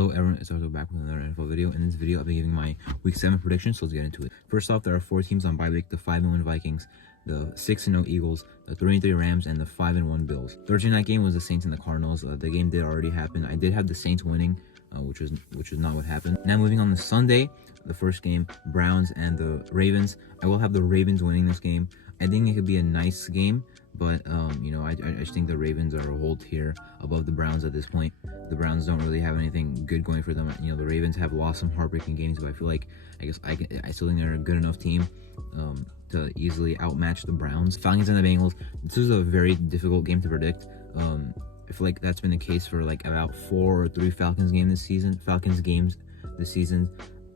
Hello everyone, it's Arthur back with another NFL video. In this video, I'll be giving my Week 7 predictions, so let's get into it. First off, there are 4 teams on bye week: the 5-1 Vikings, the 6-0 Eagles, the 3-3 Rams, and the 5-1 Bills. Thursday night game was the Saints and the Cardinals. The game did already happen. I did have the Saints winning, which was not what happened. Now moving on to Sunday, the first game, Browns and the Ravens. I will have the Ravens winning this game. I think it could be a nice game, but I just think the Ravens are a whole tier above the Browns at this point. The Browns don't really have anything good going for them. The Ravens have lost some heartbreaking games, but I feel like I still think they're a good enough team to easily outmatch the Browns. Falcons and the Bengals. This is a very difficult game to predict. I feel like that's been the case for like about 4 or 3 Falcons games this season.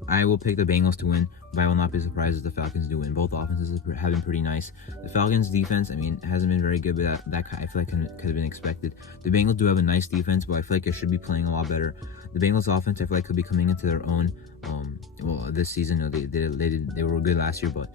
I will pick the Bengals to win, but I will not be surprised if the Falcons do win. Both offenses have been pretty nice. The Falcons' defense, hasn't been very good, but that I feel like could have been expected. The Bengals do have a nice defense, but I feel like it should be playing a lot better. The Bengals' offense, I feel like, could be coming into their own. This season, they were good last year, but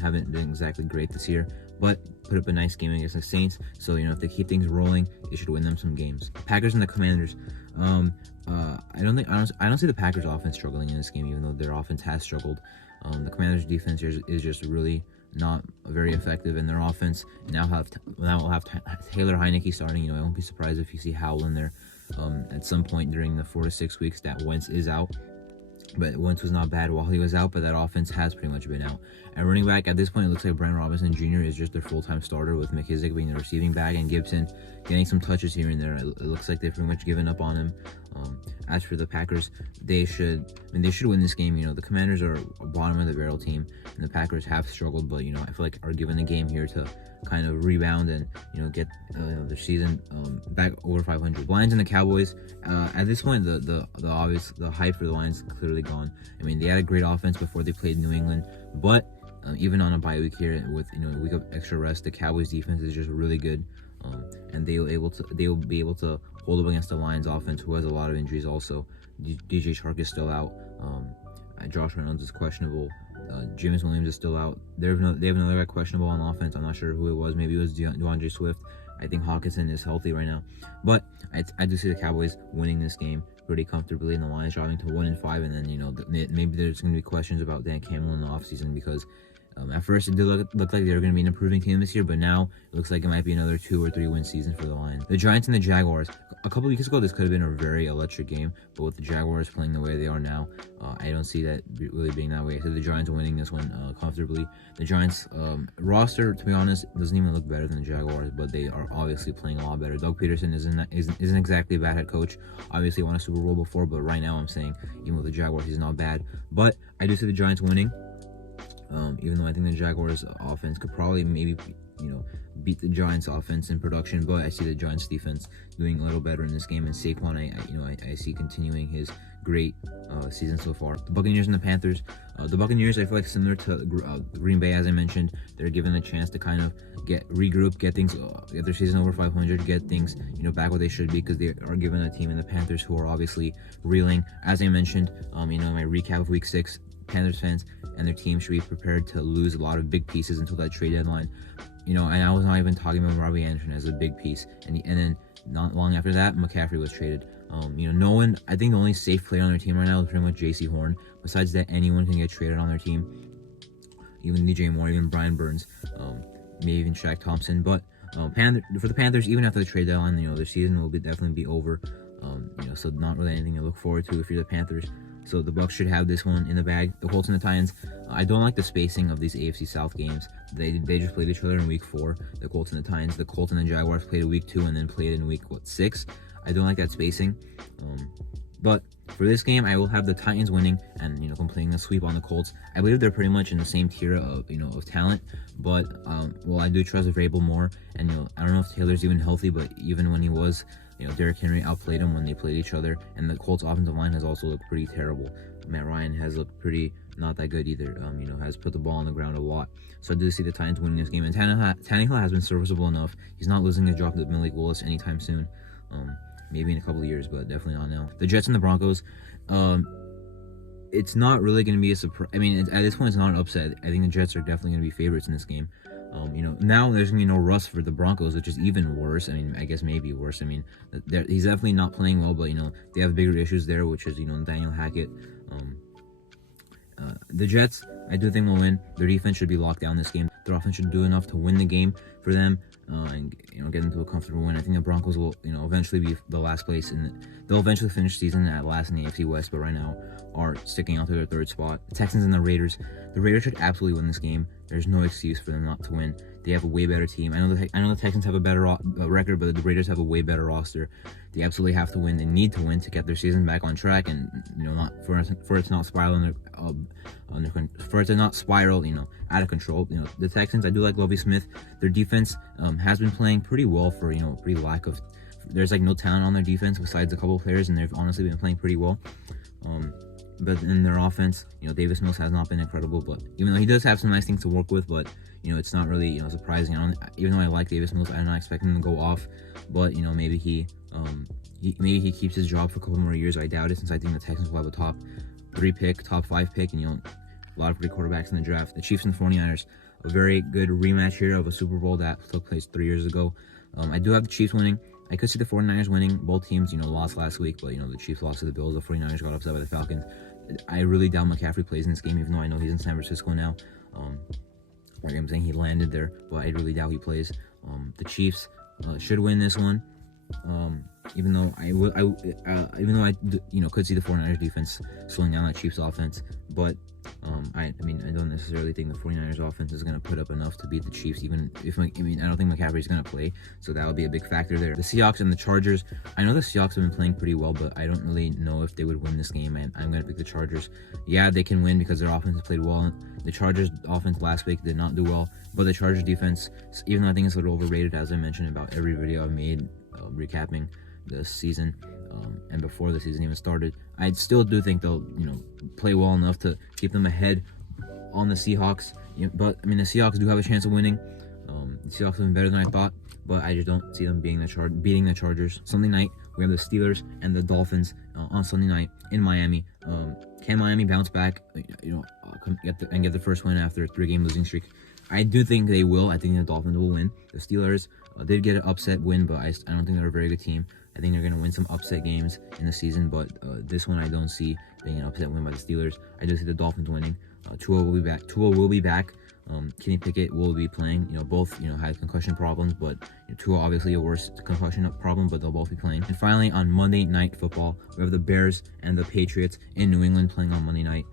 haven't been exactly great this year. But put up a nice game against the Saints, so if they keep things rolling, it should win them some games. Packers and the Commanders. I don't see the Packers offense struggling in this game, even though their offense has struggled. The Commanders defense is just really not very effective, and their offense now will have Taylor Heineke starting. I won't be surprised if you see Howell in there at some point during the 4 to 6 weeks that Wentz is out. But Wentz was not bad while he was out, but that offense has pretty much been out. And running back, at this point, it looks like Brian Robinson Jr. is just their full-time starter, with McKissick being the receiving back and Gibson getting some touches here and there. It looks like they've pretty much given up on him. As for the Packers, they should win this game. The Commanders are a bottom-of-the-barrel team, and the Packers have struggled, but I feel like are given a game here to kind of rebound and get their season back over 500. Lions and the Cowboys. At this point, the hype for the Lions is clearly gone. They had a great offense before they played New England, but even on a bye week here with a week of extra rest, the Cowboys defense is just really good, and they will be able to hold up against the Lions offense, who has a lot of injuries. Also, DJ Chark is still out. Josh Reynolds is questionable. James Williams is still out. They have another guy questionable on offense. I'm not sure who it was. Maybe it was DeAndre Swift. I think Hawkinson is healthy right now. But I do see the Cowboys winning this game pretty comfortably, and the Lions dropping to 1-5. And then, maybe there's going to be questions about Dan Campbell in the offseason, because at first, it did look like they were going to be an improving team this year, but now it looks like it might be another 2 or 3 win season for the Lions. The Giants and the Jaguars. A couple weeks ago, this could have been a very electric game, but with the Jaguars playing the way they are now, I don't see that really being that way. So the Giants winning this one comfortably. The Giants roster, to be honest, doesn't even look better than the Jaguars, but they are obviously playing a lot better. Doug Peterson isn't exactly a bad head coach. Obviously, won a Super Bowl before, but right now I'm saying, even with the Jaguars, he's not bad. But I do see the Giants winning. Even though I think the Jaguars offense could probably maybe beat the Giants offense in production, but I see the Giants defense doing a little better in this game, and Saquon I see continuing his great season so far. The Buccaneers and the Panthers. The Buccaneers, I feel like, similar to Green Bay, as I mentioned, they're given a chance to kind of regroup, get their season over 500, get things back where they should be, because they are given a team in the Panthers who are obviously reeling. As I mentioned, in my recap of Week 6, Panthers fans and their team should be prepared to lose a lot of big pieces until that trade deadline. And I was not even talking about Robbie Anderson as a big piece. And then not long after that, McCaffrey was traded. No one, I think the only safe player on their team right now is pretty much J.C. Horn. Besides that, anyone can get traded on their team. Even DJ Moore, even Brian Burns, maybe even Shaq Thompson. But for the Panthers, even after the trade deadline, their season will definitely be over. So not really anything to look forward to if you're the Panthers. So the Bucs should have this one in the bag. The Colts and the Titans. I don't like the spacing of these AFC South games. They just played each other in Week 4. The Colts and the Titans. The Colts and the Jaguars played in Week 2 and then played in Week 6. I don't like that spacing. But for this game, I will have the Titans winning and completing a sweep on the Colts. I believe they're pretty much in the same tier of talent. But I do trust Vrabel more. And I don't know if Taylor's even healthy, but even when he was, Derrick Henry outplayed him when they played each other, and the Colts offensive line has also looked pretty terrible. Matt Ryan has looked pretty not that good either. Has put the ball on the ground a lot. So I do see the Titans winning this game, and Tannehill has been serviceable enough. He's not losing his job to Malik Willis anytime soon. Maybe in a couple of years, but definitely not now. The Jets and the Broncos. It's not really going to be a surprise. At this point, it's not an upset. I think the Jets are definitely going to be favorites in this game. Now there's gonna be no Russ for the Broncos, which is even worse. I mean, I guess maybe worse. I mean, he's definitely not playing well, but they have bigger issues there, which is Daniel Hackett. The Jets, I do think will win. Their defense should be locked down this game. Their offense should do enough to win the game for them, and get into a comfortable win. I think the Broncos will eventually be the last place, and they'll eventually finish the season at last in the AFC West. But right now are sticking out to their third spot. The Texans and the Raiders. The Raiders should absolutely win this game. There's no excuse for them not to win. They have a way better team. I know the Texans have a better record, but the Raiders have a way better roster. They absolutely have to win. They need to win to get their season back on track, and not for it to not spiral for it to not spiral out of control. The Texans, I do like Lovie Smith. Their defense has been playing pretty well for pretty lack of. There's no talent on their defense besides a couple of players, and they've honestly been playing pretty well. But in their offense, Davis Mills has not been incredible. But even though he does have some nice things to work with, but it's not really surprising. Even though I like Davis Mills, I don't expect him to go off. But maybe he keeps his job for a couple more years. I doubt it, since I think the Texans will have a top 3 pick, top 5 pick, and a lot of great quarterbacks in the draft. The Chiefs and the 49ers, a very good rematch here of a Super Bowl that took place 3 years ago. I do have the Chiefs winning. I could see the 49ers winning. Both teams, lost last week, but the Chiefs lost to the Bills. The 49ers got upset by the Falcons. I really doubt McCaffrey plays in this game, even though I know he's in San Francisco now. I'm saying he landed there, but I really doubt he plays. The Chiefs should win this one. Even though I could see the 49ers defense slowing down the Chiefs offense, but I don't necessarily think the 49ers offense is going to put up enough to beat the Chiefs, even if I don't think McCaffrey's going to play, so that would be a big factor there. The Seahawks and the Chargers, I know the Seahawks have been playing pretty well, but I don't really know if they would win this game, and I'm going to pick the Chargers. Yeah, they can win because their offense has played well. The Chargers offense last week did not do well, but the Chargers defense, even though I think it's a little overrated, as I mentioned about every video I've made recapping the season and before the season even started, I still do think they'll play well enough to keep them ahead on the Seahawks. But the Seahawks do have a chance of winning. The Seahawks have been better than I thought, but I just don't see them beating the Chargers. Sunday night we have the Steelers and the Dolphins on Sunday night in Miami. Can Miami bounce back get the first win after a 3-game losing streak? I do think they will. I think the Dolphins will win. The Steelers did get an upset win, but I don't think they're a very good team. I think they're going to win some upset games in the season, but this one I don't see being an upset win by the Steelers. I do see the Dolphins winning. Tua will be back. Kenny Pickett will be playing. Both had concussion problems, but Tua obviously a worse concussion problem, but they'll both be playing. And finally, on Monday Night Football, we have the Bears and the Patriots in New England playing on Monday night.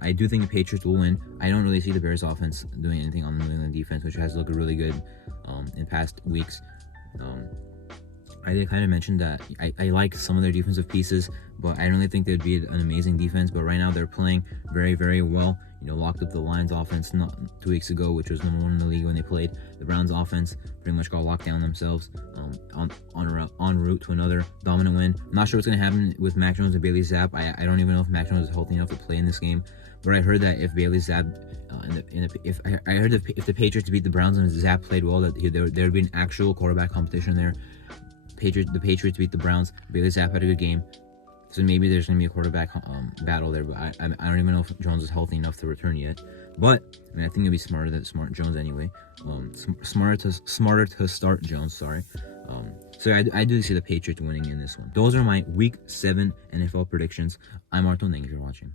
I do think the Patriots will win. I don't really see the Bears offense doing anything on the New England defense, which has looked really good in past weeks. I did kind of mention that I like some of their defensive pieces, but I don't really think they'd be an amazing defense. But right now they're playing very, very well. Locked up the Lions offense not 2 weeks ago, which was #1 in the league when they played. The Browns offense pretty much got locked down themselves en route to another dominant win. I'm not sure what's going to happen with Mac Jones and Bailey Zapp. I don't even know if Mac Jones is healthy enough to play in this game. But I heard that if Bailey Zapp, if the Patriots beat the Browns and Zapp played well, that there would be an actual quarterback competition there. The Patriots beat the Browns. Bailey Zapp had a good game, so maybe there's going to be a quarterback battle there. But I don't even know if Jones is healthy enough to return yet. But I think it'd be smarter to smart Jones anyway. Smarter to start Jones. Sorry. So I do see the Patriots winning in this one. Those are my Week 7 NFL predictions. I'm Arthur. Thank you for watching.